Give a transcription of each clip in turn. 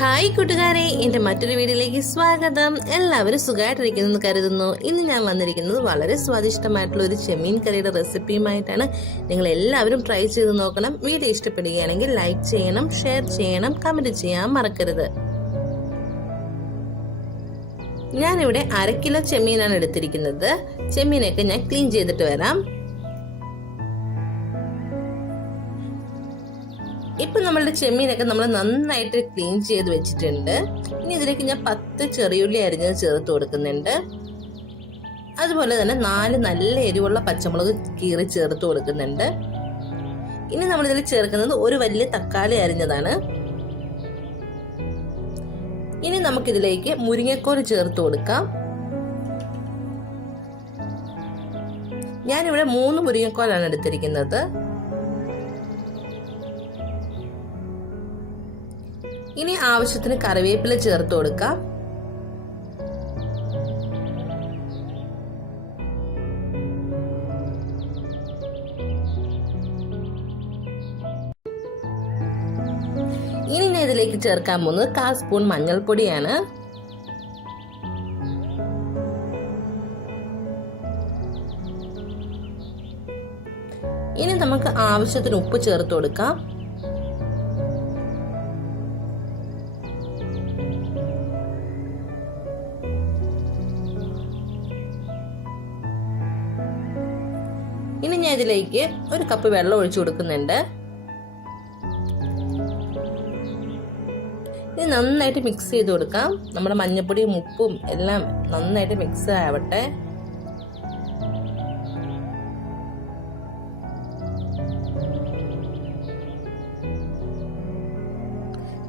Hi കൂട്ടുകാരെ എന്റെ മറ്റൊരു വീഡിയോയിലേക്ക് സ്വാഗതം. എല്ലാവരും സുഖമായിട്ടിരിക്കുന്നു കരുതുന്നു. ഇന്ന് ഞാൻ വന്നിരിക്കുന്നത് വളരെ സ്വാദിഷ്ടമായിട്ടുള്ള ഒരു ചെമ്മീൻ കറിയുടെ റെസിപ്പിയുമായിട്ടാണ്. നിങ്ങൾ എല്ലാവരും ട്രൈ ചെയ്ത് നോക്കണം. വീഡിയോ ഇഷ്ടപ്പെടുകയാണെങ്കിൽ ലൈക്ക് ചെയ്യണം ഷെയർ ചെയ്യണം കമന്റ് ചെയ്യാൻ മറക്കരുത്. ഞാനിവിടെ അര കിലോ ചെമ്മീനാണ് എടുത്തിരിക്കുന്നത്. ചെമ്മീനൊക്കെ ഞാൻ ക്ലീൻ ചെയ്തിട്ട് വരാം. ഇപ്പൊ നമ്മളുടെ ചെമ്മീനൊക്കെ നമ്മൾ നന്നായിട്ട് ക്ലീൻ ചെയ്ത് വെച്ചിട്ടുണ്ട്. ഇനി ഇതിലേക്ക് ഞാൻ പത്ത് ചെറിയുള്ളി അരിഞ്ഞത് ചേർത്ത് കൊടുക്കുന്നുണ്ട്. അതുപോലെ തന്നെ നാല് നല്ല എരിവുള്ള പച്ചമുളക് കീറി ചേർത്ത് കൊടുക്കുന്നുണ്ട്. ഇനി നമ്മൾ ഇതിൽ ചേർക്കുന്നത് ഒരു വലിയ തക്കാളി അരിഞ്ഞതാണ്. ഇനി നമുക്കിതിലേക്ക് മുരിങ്ങക്കോൽ ചേർത്ത് കൊടുക്കാം. ഞാനിവിടെ മൂന്ന് മുരിങ്ങക്കോലാണ് എടുത്തിരിക്കുന്നത്. ഇനി ആവശ്യത്തിന് കറിവേപ്പില ചേർത്ത് കൊടുക്കാം. ഇനി ഞാൻ ഇതിലേക്ക് ചേർക്കാൻ പോകുന്നത് കാ സ്പൂൺ മഞ്ഞൾപ്പൊടിയാണ്. ഇനി നമുക്ക് ആവശ്യത്തിന് ഉപ്പ് ചേർത്ത് കൊടുക്കാം. ഇനി ഞാൻ ഇതിലേക്ക് ഒരു കപ്പ് വെള്ളം ഒഴിച്ചു കൊടുക്കുന്നുണ്ട്. ഇത് നന്നായിട്ട് മിക്സ് ചെയ്ത് കൊടുക്കാം. നമ്മുടെ മഞ്ഞപ്പൊടിയും ഉപ്പും എല്ലാം നന്നായിട്ട് മിക്സ് ആവട്ടെ.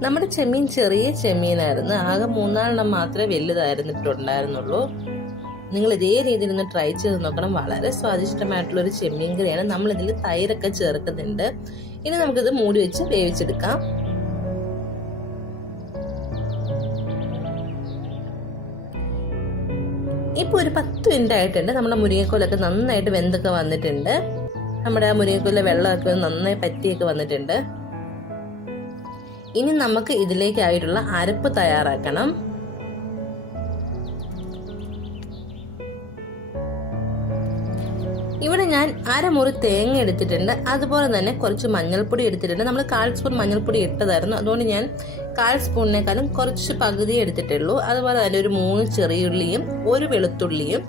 നമ്മുടെ ചെമ്മീൻ ചെറിയ ചെമ്മീനായിരുന്നു. ആകെ മൂന്നാലെണ്ണം മാത്രമേ വലുതായിരുന്നിട്ടുണ്ടായിരുന്നുള്ളൂ. നിങ്ങൾ ഇതേ രീതിയിൽ ഒന്ന് ട്രൈ ചെയ്ത് നോക്കണം. വളരെ സ്വാദിഷ്ടമായിട്ടുള്ള ഒരു ചെമ്മീൻ കറിയാണ്. നമ്മൾ ഇതിൽ തൈരൊക്കെ ചേർക്കുന്നുണ്ട്. ഇനി നമുക്കിത് മൂടി വെച്ച് വേവിച്ചെടുക്കാം. ഇപ്പൊ ഒരു പത്ത് മിനിറ്റ് ആയിട്ടുണ്ട്. നമ്മുടെ മുരിങ്ങക്കോലൊക്കെ നന്നായിട്ട് വെന്തൊക്കെ വന്നിട്ടുണ്ട്. നമ്മുടെ മുരിങ്ങക്കോലിലെ വെള്ളമൊക്കെ നന്നായി പറ്റിയൊക്കെ വന്നിട്ടുണ്ട്. ഇനി നമുക്ക് ഇതിലേക്കായിട്ടുള്ള അരപ്പ് തയ്യാറാക്കണം. ഇവിടെ ഞാൻ അരമുറി തേങ്ങ എടുത്തിട്ടുണ്ട്. അതുപോലെ തന്നെ കുറച്ച് മഞ്ഞൾപ്പൊടി എടുത്തിട്ടുണ്ട്. നമ്മൾ കാൽ സ്പൂൺ മഞ്ഞൾപ്പൊടി ഇട്ടതായിരുന്നു. അതുകൊണ്ട് ഞാൻ കാൽ സ്പൂണിനേക്കാളും കുറച്ച് പകുതി എടുത്തിട്ടുള്ളൂ. അതുപോലെ തന്നെ ഒരു മൂന്ന് ചെറിയുള്ളിയും ഒരു വെളുത്തുള്ളിയും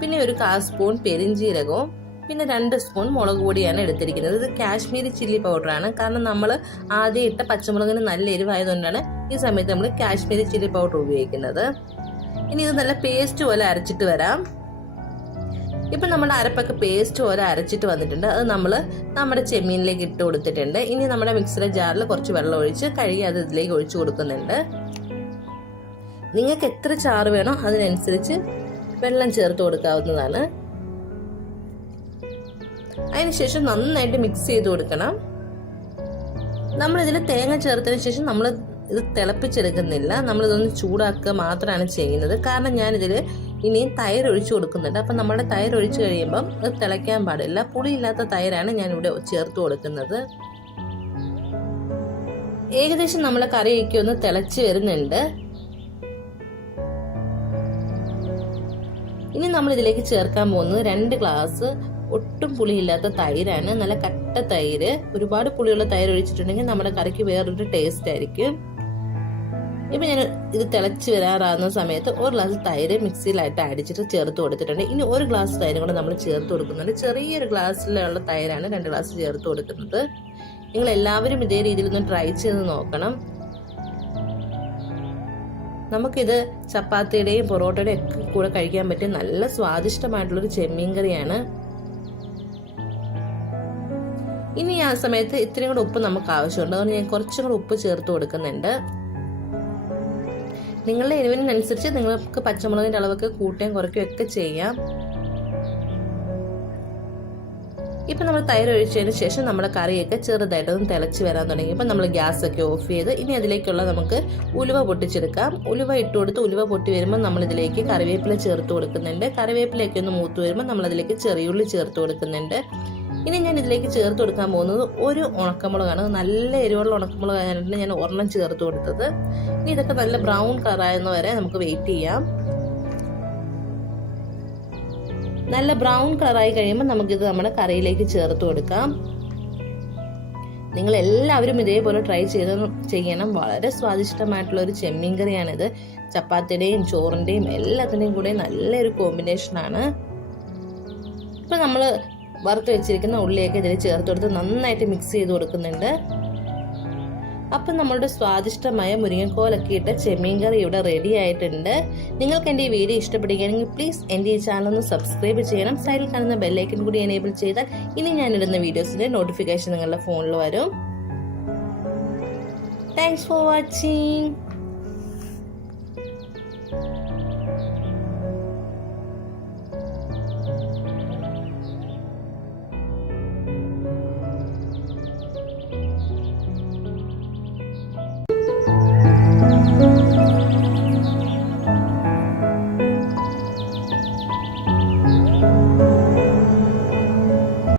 പിന്നെ ഒരു കാൽ സ്പൂൺ പെരിഞ്ചീരകവും പിന്നെ രണ്ട് സ്പൂൺ മുളക് പൊടിയാണ് എടുത്തിരിക്കുന്നത്. ഇത് കാശ്മീരി ചില്ലി പൗഡറാണ്. കാരണം നമ്മൾ ആദ്യം ഇട്ട പച്ചമുളകിന് നല്ല എരിവായതുകൊണ്ടാണ് ഈ സമയത്ത് നമ്മൾ കാശ്മീരി ചില്ലി പൗഡർ ഉപയോഗിക്കുന്നത്. ഇനി ഇത് നല്ല പേസ്റ്റ് പോലെ അരച്ചിട്ട് വരാം. ഇപ്പം നമ്മുടെ അരപ്പൊക്കെ പേസ്റ്റ് പോലെ അരച്ചിട്ട് വന്നിട്ടുണ്ട്. അത് നമ്മൾ നമ്മുടെ ചെമ്മീനിലേക്ക് ഇട്ട് കൊടുത്തിട്ടുണ്ട്. ഇനി നമ്മുടെ മിക്സിയുടെ ജാറിൽ കുറച്ച് വെള്ളം ഒഴിച്ച് കഴുകി അത് ഇതിലേക്ക് ഒഴിച്ചു കൊടുക്കുന്നുണ്ട്. നിങ്ങൾക്ക് എത്ര ചാറ് വേണോ അതിനനുസരിച്ച് വെള്ളം ചേർത്ത് കൊടുക്കാവുന്നതാണ്. അതിനുശേഷം നന്നായിട്ട് മിക്സ് ചെയ്ത് കൊടുക്കണം. നമ്മൾ ഇതിൽ തേങ്ങ ചേർത്തതിന് ശേഷം നമ്മൾ ഇത് തിളപ്പിച്ചെടുക്കുന്നില്ല. നമ്മളിതൊന്ന് ചൂടാക്കുക മാത്രമാണ് ചെയ്യുന്നത്. കാരണം ഞാനിതിൽ ഇനി തൈര് ഒഴിച്ചു കൊടുക്കുന്നുണ്ട്. അപ്പം നമ്മുടെ തൈര് ഒഴിച്ചു കഴിയുമ്പം അത് തിളയ്ക്കാൻ പാടില്ല. പുളിയില്ലാത്ത തൈരാണ് ഞാനിവിടെ ചേർത്ത് കൊടുക്കുന്നത്. ഏകദേശം നമ്മളെ കറിയൊക്കെ ഒന്ന് തിളച്ച് വരുന്നുണ്ട്. ഇനി നമ്മൾ ഇതിലേക്ക് ചേർക്കാൻ പോകുന്നത് രണ്ട് ഗ്ലാസ് ഒട്ടും പുളിയില്ലാത്ത തൈരാണ്. നല്ല കട്ട തൈര്. ഒരുപാട് പുളിയുള്ള തൈര് ഒഴിച്ചിട്ടുണ്ടെങ്കിൽ നമ്മുടെ കറിക്ക് വേറൊരു ടേസ്റ്റ് ആയിരിക്കും. ഇപ്പം ഞാൻ ഇത് തിളച്ച് വരാറാകുന്ന സമയത്ത് ഒരു ഗ്ലാസ് തൈര് മിക്സിയിലായിട്ട് അടിച്ചിട്ട് ചേർത്ത് കൊടുത്തിട്ടുണ്ട്. ഇനി ഒരു ഗ്ലാസ് തൈരും കൂടെ നമ്മൾ ചേർത്ത് കൊടുക്കുന്നുണ്ട്. ചെറിയൊരു ഗ്ലാസ്സിലുള്ള തൈരാണ് രണ്ട് ഗ്ലാസ് ചേർത്ത് കൊടുക്കുന്നത്. നിങ്ങൾ എല്ലാവരും ഇതേ രീതിയിൽ ഒന്ന് ട്രൈ ചെയ്ത് നോക്കണം. നമുക്കിത് ചപ്പാത്തിയുടെയും പൊറോട്ടയുടെയും ഒക്കെ കൂടെ കഴിക്കാൻ പറ്റിയ നല്ല സ്വാദിഷ്ടമായിട്ടുള്ളൊരു ചെമ്മീൻ കറിയാണ്. ഇനി ആ സമയത്ത് ഇത്രയും കൂടെ ഉപ്പ് നമുക്ക് ആവശ്യമുണ്ട്. അതുകൊണ്ട് ഞാൻ കുറച്ചും കൂടെ ഉപ്പ് ചേർത്ത് കൊടുക്കുന്നുണ്ട്. നിങ്ങളുടെ എരിവിനനുസരിച്ച് നിങ്ങൾക്ക് പച്ചമുളകിന്റെ അളവൊക്കെ കൂട്ടുകയും കുറയ്ക്കുകയും ഒക്കെ ചെയ്യാം. ഇപ്പം നമ്മൾ തൈര് ഒഴിച്ചതിന് ശേഷം നമ്മുടെ കറിയൊക്കെ ചെറുതായിട്ടൊന്ന് തിളച്ച് വരാൻ തുടങ്ങിയപ്പോൾ നമ്മൾ ഗ്യാസൊക്കെ ഓഫ് ചെയ്ത് ഇനി അതിലേക്കുള്ള നമുക്ക് ഉലുവ പൊട്ടിച്ചെടുക്കാം. ഉലുവ ഇട്ട് കൊടുത്ത് ഉലുവ പൊട്ടി വരുമ്പോൾ നമ്മൾ ഇതിലേക്ക് കറിവേപ്പില ചേർത്ത് കൊടുക്കുന്നുണ്ട്. കറിവേപ്പിലയൊക്കെ ഒന്ന് മൂത്ത് വരുമ്പോൾ നമ്മളതിലേക്ക് ചെറിയുള്ളി ചേർത്ത് കൊടുക്കുന്നുണ്ട്. ഇനി ഞാൻ ഇതിലേക്ക് ചേർത്ത് കൊടുക്കാൻ പോകുന്നത് ഒരു ഉണക്കമുളകാണ്. നല്ല എരിവുള്ള ഉണക്കമുളക് ആയതുകൊണ്ട് ഞാൻ ഒരെണ്ണം ചേർത്ത് കൊടുത്തത്. ഇനി ഇതൊക്കെ നല്ല ബ്രൗൺ കളറാകുന്ന വരെ നമുക്ക് വെയിറ്റ് ചെയ്യാം. നല്ല ബ്രൗൺ കളറായി കഴിയുമ്പോൾ നമുക്കിത് നമ്മുടെ കറിയിലേക്ക് ചേർത്ത് കൊടുക്കാം. നിങ്ങൾ എല്ലാവരും ഇതേപോലെ ട്രൈ ചെയ്ത് ചെയ്യണം. വളരെ സ്വാദിഷ്ടമായിട്ടുള്ള ഒരു ചെമ്മീൻ കറിയാണിത്. ചപ്പാത്തിയുടെയും ചോറിന്റെയും എല്ലാത്തിന്റെയും കൂടെ നല്ലൊരു കോമ്പിനേഷനാണ് ഇപ്പം നമ്മൾ വറുത്ത് വെച്ചിരിക്കുന്ന ഉള്ളിയൊക്കെ ഇതിൽ ചേർത്ത് കൊടുത്ത് നന്നായിട്ട് മിക്സ് ചെയ്ത് കൊടുക്കുന്നുണ്ട്. അപ്പം നമ്മളുടെ സ്വാദിഷ്ടമായ മുരിങ്ങക്കോലൊക്കെ ഇട്ട ചെമ്മീൻ കറി ഇവിടെ റെഡി ആയിട്ടുണ്ട്. നിങ്ങൾക്ക് എന്റെ ഈ വീഡിയോ ഇഷ്ടപ്പെടുകയാണെങ്കിൽ പ്ലീസ് എന്റെ ഈ ചാനൽ ഒന്ന് സബ്സ്ക്രൈബ് ചെയ്യണം. സൈഡിൽ കാണുന്ന ബെല്ലൈക്കൻ കൂടി എനേബിൾ ചെയ്താൽ ഇനി ഞാനിടുന്ന വീഡിയോസിന്റെ നോട്ടിഫിക്കേഷൻ നിങ്ങളുടെ ഫോണിൽ വരും. Thanks for watching